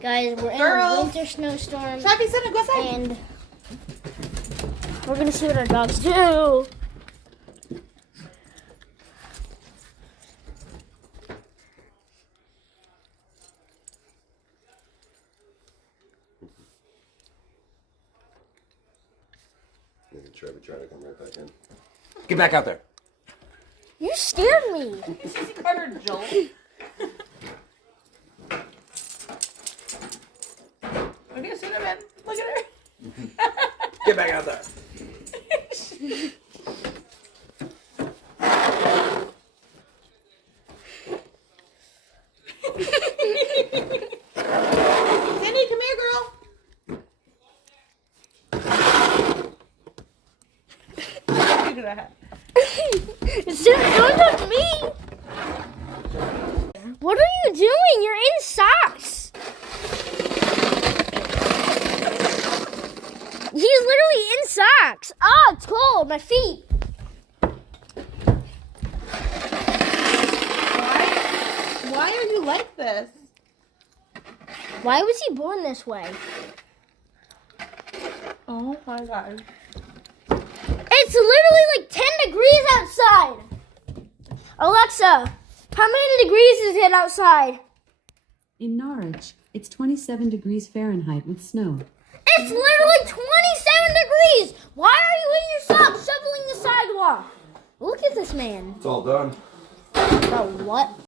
Guys, we're in a winter snowstorm. Shafi, go outside. And we're going to see what our dogs do. Trevor try to come right back in. Get back out there. You scared me. Sissy Carter Joel. Okay, Cinnamon. Look at her. Get back out there. Cindy, come here, girl. Look at that. Don't touch me. What are you doing? You're in socks. He's literally in socks. Ah, it's cold. My feet. Why are you like this? Why was he born this way? Oh my god. It's literally like 10 degrees outside. Alexa, how many degrees is it outside? In Norwich, it's 27 degrees Fahrenheit with snow. It's literally 27 degrees. Why are you in your socks shoveling the sidewalk? Look at this man. It's all done. Bro, what?